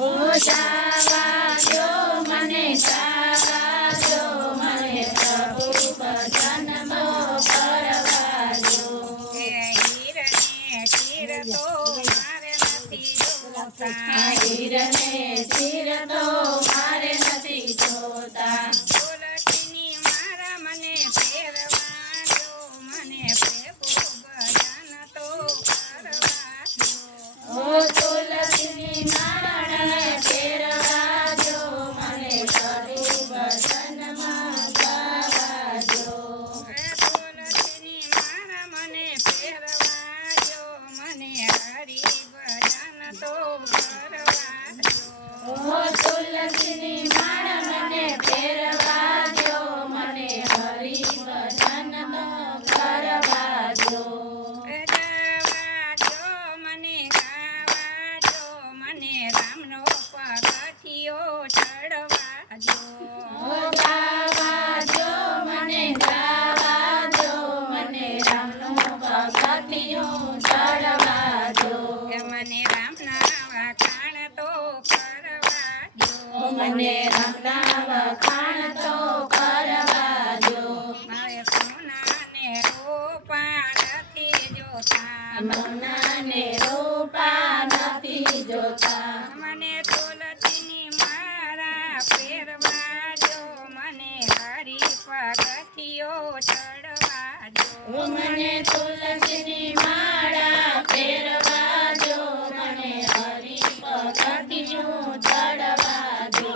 ઓ જાવા દો મને ગાવા દો મને પ્રભુ ભજનમો કરવા દો. હીરને ચીર તો મારે નથી જોતા, હીરને ચીર તો મારે નથી જોતા. તુલસીની માળા મને પહેરવા દો, મને પ્રભુ ભજન તો કરવા દો. ઓ તુલસીની માળાને પહેરવા દો મને પ્રભુ ભજનમાં ગાવા દો. તુલસીની માળા મને પહેરવા દો, મને હરિ ભજન તો કરવા દો. ઓ તુલસીની માળા મને પહેરવા દો મને હરિ ભજનનો કરવા દો. ગાવા દો મને ગાવા દો, મને રામનો પગથિયો ચડવા દો. ઓ ગાવા દો મને ગાવા દો મને રામનો પગથિયું ચડવા દો. મને રામના વખાણ તો કરવા દો. મને રામના વખાણ તો કરવા દો. મારે સોનાને રૂપા નથી જોતા, મમનાને રૂપા નથી જોતા. મને તુલસીની માળા પહેરવા દો, મને હરિ પગથિયો ચડવા દો. ઓ મને તુલસીની માળા પહેરવા દો મને હરિ પગથિયું ચડવા દો.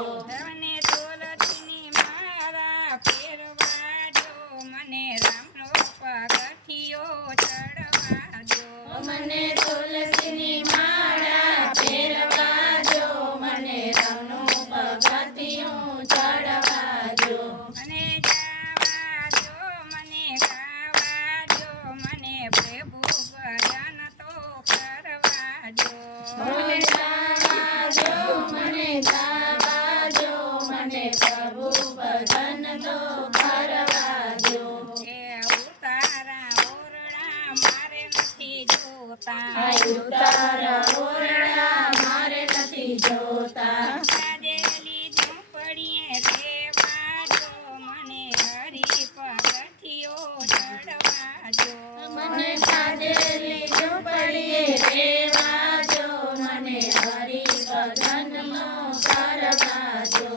મને તુલસીની માળા પહેરવા દો, મને રામનો પગથિયો ચડવા દો. મને તુલસીની માળા પહેરવા દો મને રામનું પગથિયું ચડવા દો. મને ગાવા દો મને ગાવા દો, મને પ્રભુ ભજન તો કરવા દો. ઓ ગાવા દો મને ગાવા દો મને પ્રભુ ભજન તો કરવા દો. એ ઉતારા ઓરડા મારે નથી જોતા, ઉતારા ઓરડા મારે નથી જોતા. સાજેલી ઝૂંપડીએ રહેવા દો, મને હરિ પગથિયો ચડવા દો. મને સાજેલી ઝૂંપડીએ રહેવા દો મને હરિ ભજનમાં કરવા દો.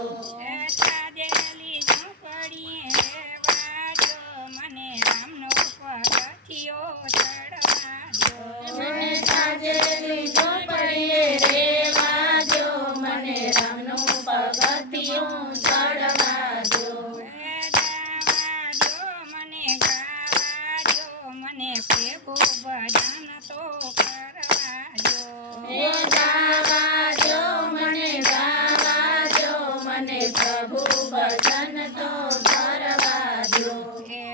એ સાજેલી ઝૂંપડીએ રહેવા દો, મને રામનો પગથિયો ચડવા દો. મને સાજેલી ઝૂંપડીએ રહેવા દો મને રામનું પગથિયું ચડવા દો. એ ગાવા દો મને ગાવા દો, મને પ્રભુ ભજન તો કરવા દો. એ ગાવા દો મને ગાવા દો મને પ્રભુ ભજન તો કરવા દો. એ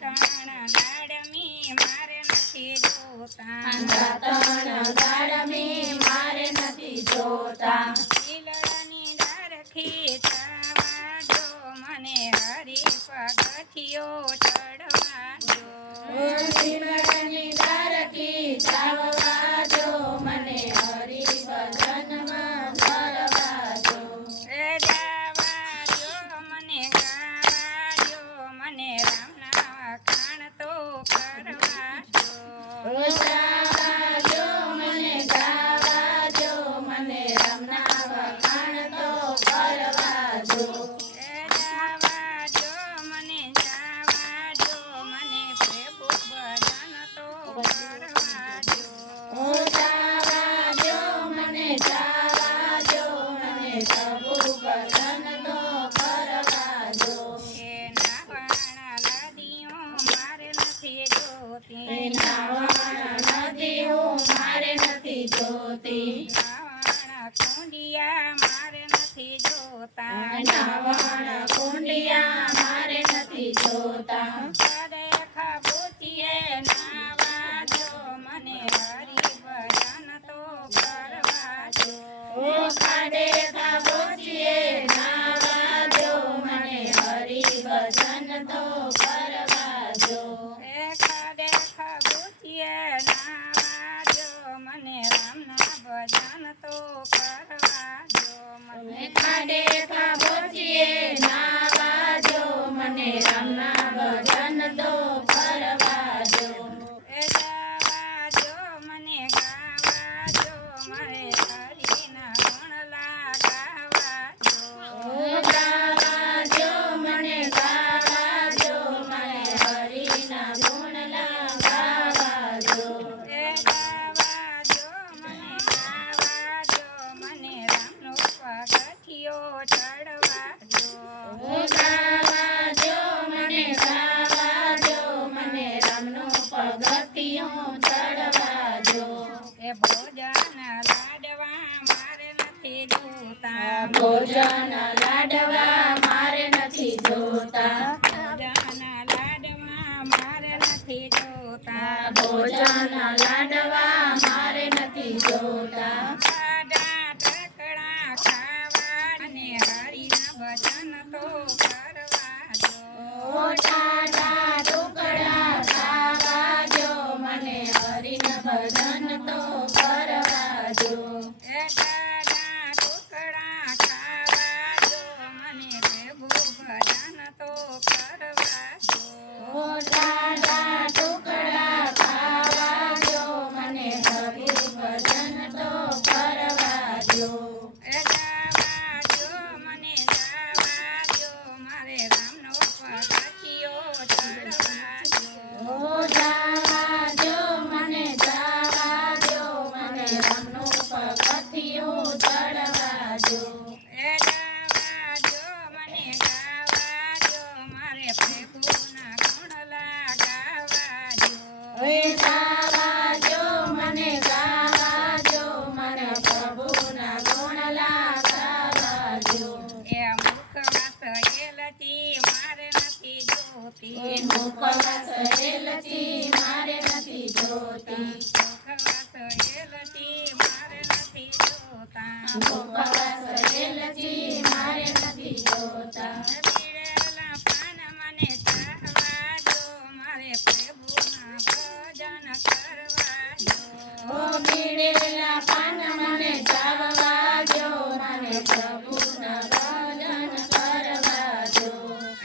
દાંતણ ગાડમી મારે નથી જોતા, દાંતણ ગાડમી મારે નથી જોતા. લીલડાની ડાળખી ચાવા દો, મને હરિ પગથિયો ચડવા દો. ઓ લીમડાની ડાળખી ચાવવા દો મને હરિ ભજનમાં કરવા દો. એ ગાવા દો મને ગાવા દો, મને રામના વખાણ તો કરવા દો. ઓ ગાવા દો મને ગાવા દો મને રામના વખાણ તો કરવા દો. એ ગાવા દો મને ગાવા દો, મને પ્રભુ ભજન તો કરવા દો. ઓ ગાવા દો મને ગાવા દો મને પ્રભુ ભજન તો કરવા દો. એ નાવાણા નદીઓ મારે નથી જોતી, નાવાણા નદીઓ મારે નથી જોતી. નાવાણા કુંડિયા મારે નથી જોતા, નાવાણા કુંડિયા મારે નથી જોતા. દેખા પૂછીએ નાવા દો, મને હરિ ભજન તો કરવા દો. ઓ ખાડે ખાબોચીએ નાવા દો મને હરિ ભજન તો કરવા દો. દેખા દેખા પૂછીએ નાવા દો, મને રામના ભજન ભજન તો કરવા જો મને ખાડે ખાબોચીએ નાવા જો મને રામના ભજન તો કરવા જો એ ગાવા જો મને ગાવા જો મારે હરિના ગુણ ગાવા જો ગાવા જો મને ગાવા જો મને હરિના ગુણ ગાવા જો એ ગાવા જો મને ગાવા જો મને રામનો પગથિયો ચડવા જો ગાવા જો મને ગાવા જો મને રામનો પગથિયો ચડવા જો એ ભોજન લાડવા મારે નથી જોતા ભોજન લાડવા મારે નથી જોતા ભોજન લાડવા મારે નથી જોતા ભોજન લાડવા મારે નથી જોતા ખાડા ટકડા ખાવા અને હરિના ભજન તો કરવા જો ટાટા ટુકડા ખાવા જો મને હરિના ભજન તો કરવા જો એ ખાડા ટુકડા ખાવા જો મને પ્રભુ ભજન તો કરવા જો ટાટા ટુકડા ખાવા જો મને હરિ ભજન તો કરવા જો એ ગાવા જો મને ગાવા જો મારે રામનો પગથિયો ચડવા જો ગાવા જો મને ગાવા જો મને રામનો પગથિયો ચડવા જો એ ગાવા જો મને ગાવા જો મારે પ્રભુના ગુણ ગાવા જો ગાવા જો મને ગાવા જો મને પ્રભુના ગુણ ગાવા જો એ મુખવાસ એલચી મારે નથી જોતી મુખવાસ એલચી મારે નથી જોતી મુખવાસ એલચી મારે નથી જોતા મુખવાસ એલચી મારે નથી જોતા પીળેલા પાન મને ચાહવા જો મારે પ્રભુના ભજન કરવા જો પીળેલા પાન મને ચાવવા જો મને પ્રભુના ભજન કરવા જો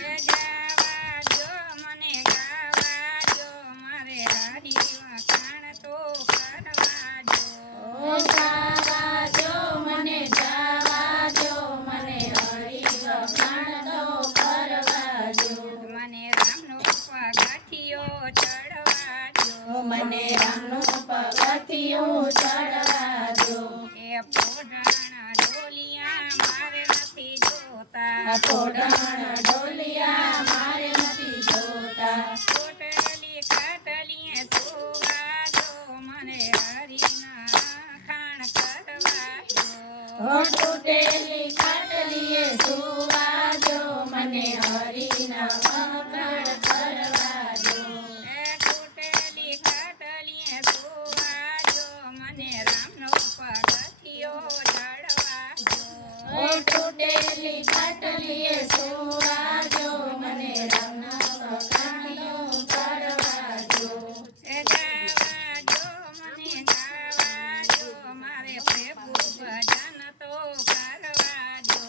એ ગાવા જો મને ગાવા જો મારે હરિ વખાણ તો કરવા જો ગાવા જો મને ગાવા જો મને હરિ વખાણ તો કરવા જો મને રામનો પગથિયો ચડવા જો મને રામનો પગથિયો ચડવા જો એ પોઢાણા ઢોલિયા મારે નથી જોતા પોઢાણ ઢોલિયા મારે નથી જોતા પોટલી ખાટલીએ સુવા જો મને હરિના ખાણ કરવા જો તૂટેલી ખાટલીએ સુવા જો મને હરિના વખાણ કરવા જો એ તૂટેલી ખાટલીએ સુવા જો મને રામનો પગથિયો ચડવા જો તૂટેલી ખાટલીએ સુવા જો મને રામના વખાણો કરવા જો એ ગાવા જો મને ગાવા જો મારે પ્રભુ ભજન તો કરવા જો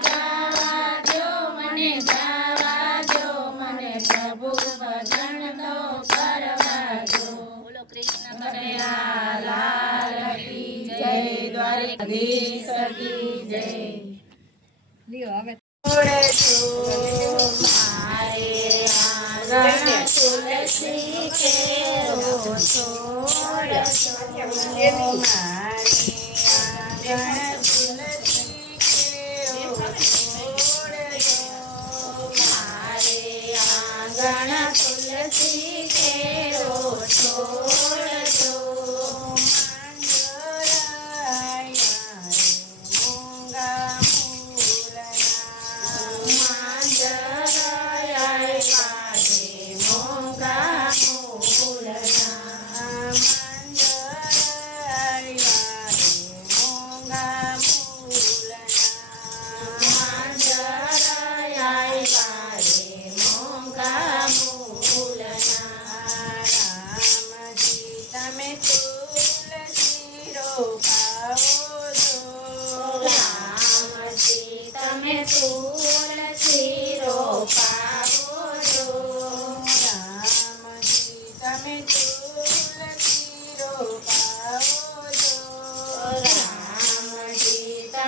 ગાવા જો મને ગાવા જો મને પ્રભુ ભજન તો કરવા જો બોલો કૃષ્ણ કનૈયા લાલ કી જય દ્વારકાધીશ કી જય લ્યો હવે મારે આંગણ તુલસી કેરો છોડશો મારે આંગણ તુલસી કેરો છોડશો મારે આંગણ તુલસી કેરો છોડશો તમે તુલસી રોપા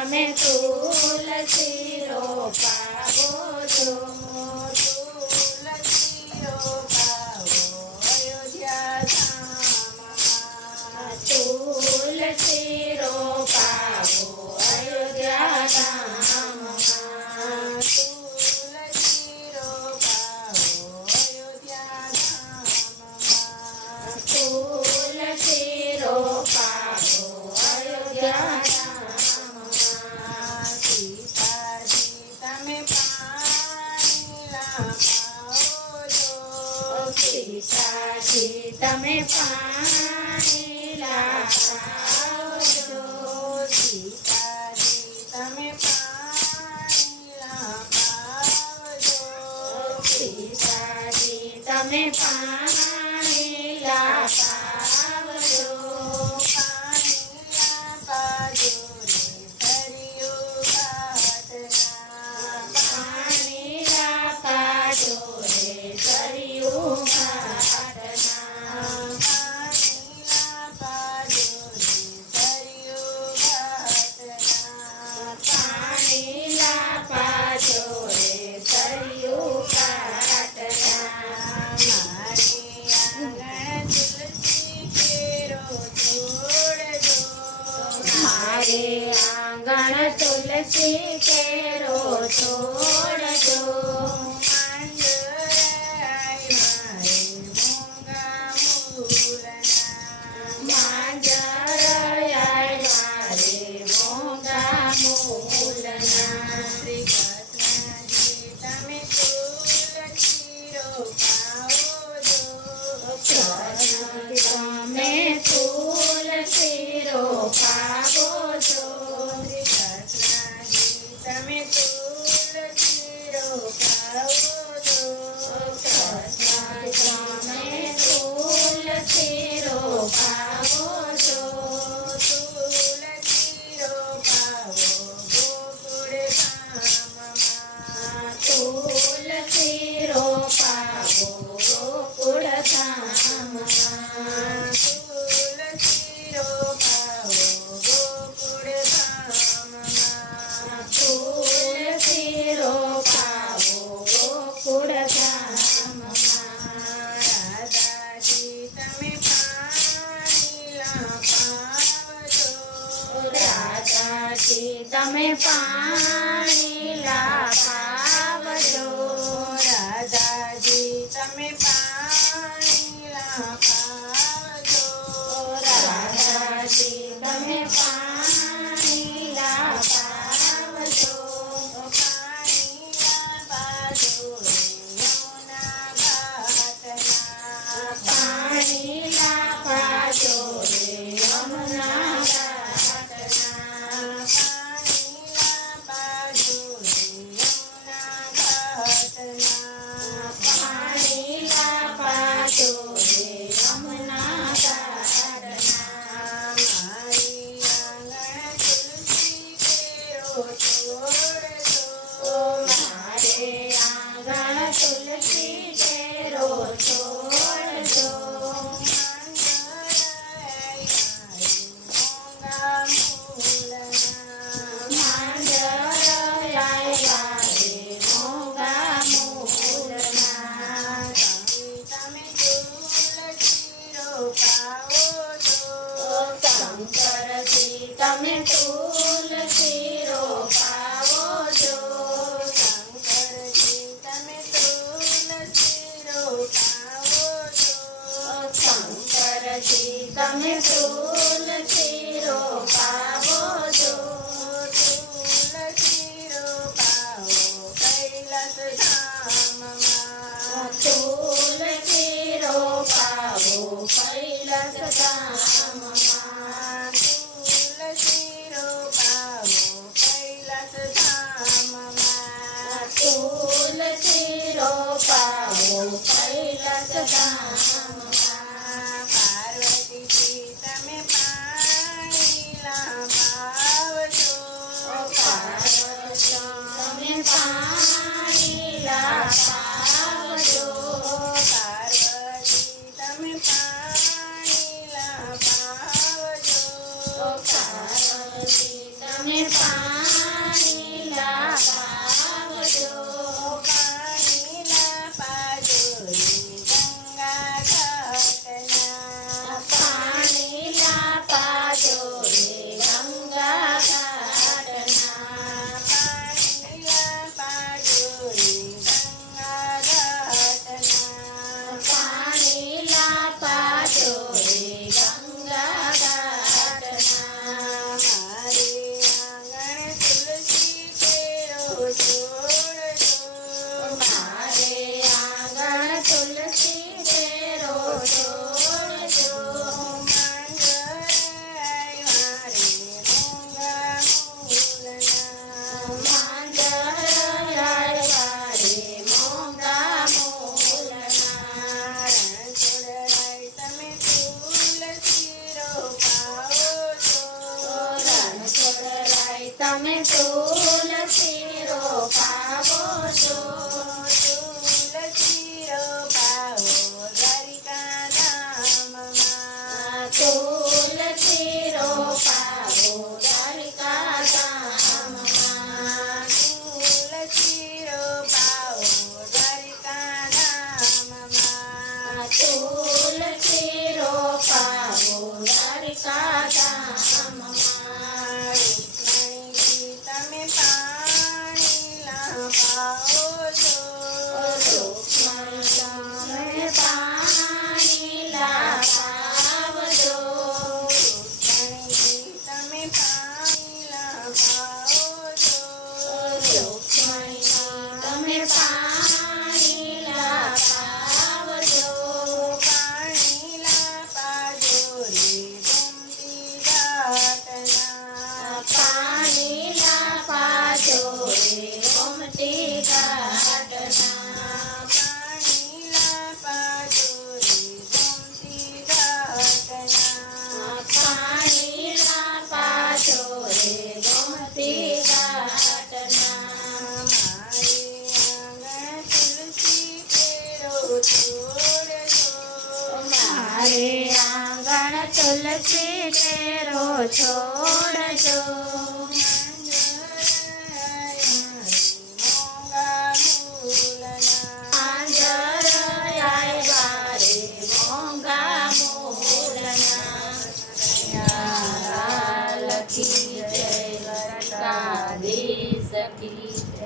તમે તુલસી રોપાવો છો તુલસી રોપાવો અયોધ્યા ધામમાં તુલસી રોપાવો અયોધ્યા ધામમાં તુલસી રોપાવો અયોધ્યા ધામમાં તુલસી રોપાવો અયોધ્યા ધામમાં સીતાજી તમે પાણી લાવો છો સીતાજી તમે પાણી લાવો છો સીતાજી તમે પાણી લાવો છો સીતાજી તમે પાણી લાવજો પાણી લાવજો રે સરિયું ઘાટના પાણી લાવજો રે સરિયું ઘાટના પાણી લાવજો રે સરિયું ઘાટના મારે આંગણ તુલસી કેરો છોડજો તમે તુલસી રોપાવો છો તમે તુલસી રોપાવો છો તમે તુલસી રોપાવો છો તુલસી રોપાવો ગોકુળ ધામમાં તુલસી રોપાવો ગોકુળ ધામમાં તુલસી રોપાવો ગોકુળ ધામમાં તુલસી રોપાવો ગોકુળ ધામમાં રાધાજી તમે પાણી લાવજો રાધાજી તમે પાણી લાવજો રાધાજી તમે પાણી લાવજો રાધાજી તમે પાણી લાવજો પાણી લાવજો યમુના ઘાટના પાણી લાવજો રે યમુના ઘાટના પાણી લાવજો રે યમુના ઘાટના પાણી લાવજો રે યમુના ઘાટના મારી આંગણ તુલસી કેરો છોડજો મારે આંગણ તુલસી કેરો છોડજો શંકરજી તમે તુલસી રોપાવો છો શંકરજી તમે તુલસી રોપાવો છો શંકરજી તમે તુલસી રોપાવો છો તુલસી રોપાવો કૈલાસ ધામમાં તુલસી રોપાવો કૈલાસ ધામમાં તુલસી રોપાવો છોડજો મારે આંગણ તુલસી કેરો છોડજો તમે તુલસી રોપાવો છો તુલસી રોપાવો દ્વારિકા ધામમાં તુલસી રોપાવો દ્વારિકા ધામમાં તુલસી રોપાવો દ્વારિકા ધામમાં તુલસી રોપાવો દ્વારિકા ધામમાં મારે આંગણ તુલસી કેરો છોડજો લખી જય દ્વારકાધીશ કી જય.